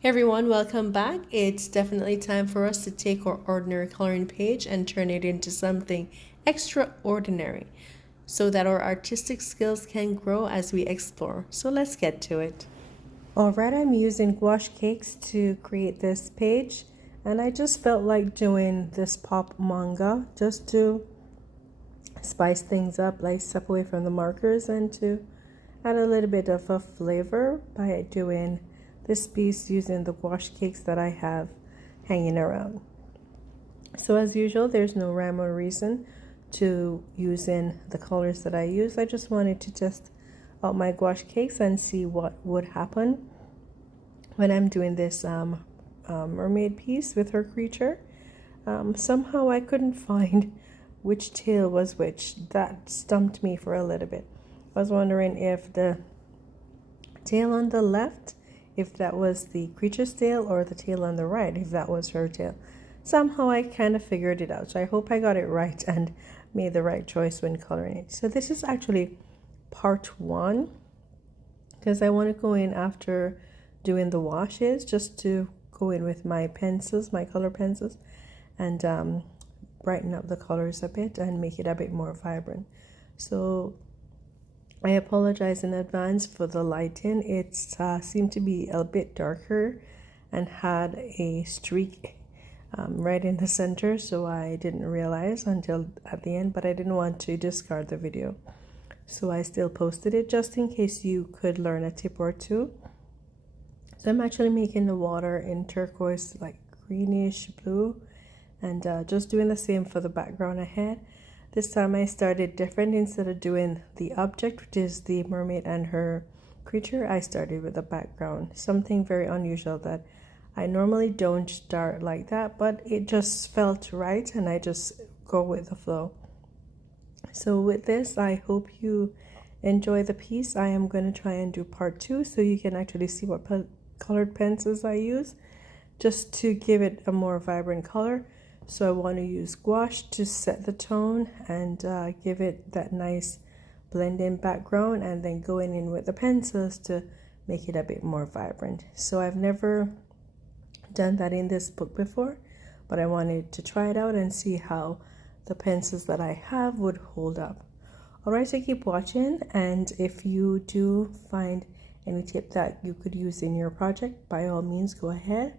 Hey everyone, welcome back. It's definitely time for us to take our ordinary coloring page and turn it into something extraordinary so that our artistic skills can grow as we explore. So let's get to it. Alright, I'm using gouache cakes to create this page, and I just felt like doing this pop manga just to spice things up, like step away from the markers and to add a little bit of a flavor by doing this piece using the gouache cakes that I have hanging around. So as usual, there's no rhyme or reason to using the colors that I use. I just wanted to test out my gouache cakes and see what would happen when I'm doing this mermaid piece with her creature. Somehow I couldn't find which tail was which. That stumped me for a little bit. I was wondering if the tail on the left, if that was the creature's tail, or the tail on the right, if that was her tail. Somehow I kind of figured it out. So I hope I got it right and made the right choice when coloring it. So this is actually part one, because I want to go in after doing the washes, just to go in with my pencils, my color pencils, and brighten up the colors a bit and make it a bit more vibrant. So I apologize in advance for the lighting. It seemed to be a bit darker and had a streak right in the center, so I didn't realize until at the end, but I didn't want to discard the video. So I still posted it just in case you could learn a tip or two. So I'm actually making the water in turquoise, like greenish blue, and just doing the same for the background ahead. This time I started different. Instead of doing the object, which is the mermaid and her creature, I started with the background. Something very unusual that I normally don't start like that, but it just felt right and I just go with the flow. So with this, I hope you enjoy the piece. I am going to try and do part two so you can actually see what colored pencils I use just to give it a more vibrant color. So I want to use gouache to set the tone and give it that nice blend-in background, and then going in with the pencils to make it a bit more vibrant. So I've never done that in this book before, but I wanted to try it out and see how the pencils that I have would hold up. Alright, so keep watching, and if you do find any tip that you could use in your project, by all means go ahead.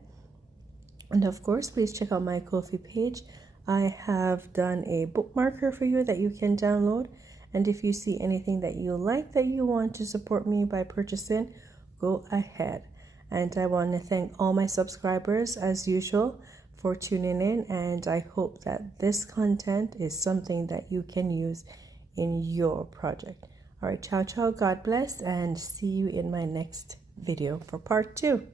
And of course, please check out my Kofi page. I have done a bookmarker for you that you can download. And if you see anything that you like that you want to support me by purchasing, go ahead. And I want to thank all my subscribers as usual for tuning in. And I hope that this content is something that you can use in your project. All right, ciao, ciao. God bless, and see you in my next video for part two.